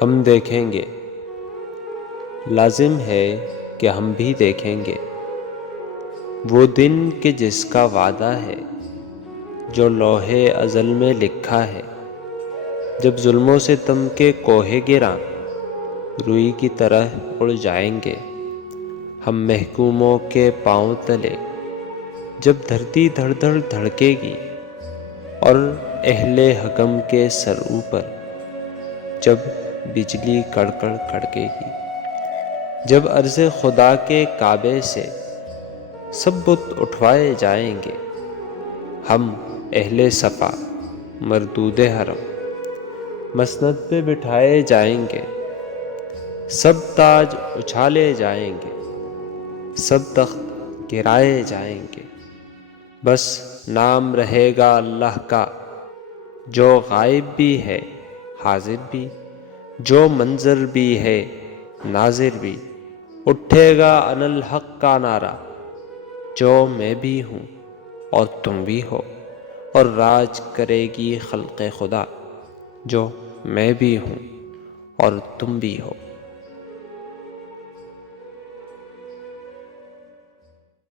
ہم دیکھیں گے، لازم ہے کہ ہم بھی دیکھیں گے وہ دن کہ جس کا وعدہ ہے، جو لوح ازل میں لکھا ہے، جب ظلموں سے تم کے کوہ گراں روئی کی طرح اڑ جائیں گے ہم محکوموں کے پاؤں تلے، جب دھرتی دھڑ دھڑ دھڑکے گی اور اہل حکم کے سر اوپر جب بجلی کڑکڑ کڑکے گی، جب عرض خدا کے کعبے سے سب بت اٹھوائے جائیں گے ہم اہل صفا مردود حرم مسند پہ بٹھائے جائیں گے، سب تاج اچھالے جائیں گے، سب تخت گرائے جائیں گے، بس نام رہے گا اللہ کا جو غائب بھی ہے حاضر بھی، جو منظر بھی ہے ناظر بھی، اٹھے گا انا الحق کا نعرہ جو میں بھی ہوں اور تم بھی ہو، اور راج کرے گی خلق خدا جو میں بھی ہوں اور تم بھی ہو۔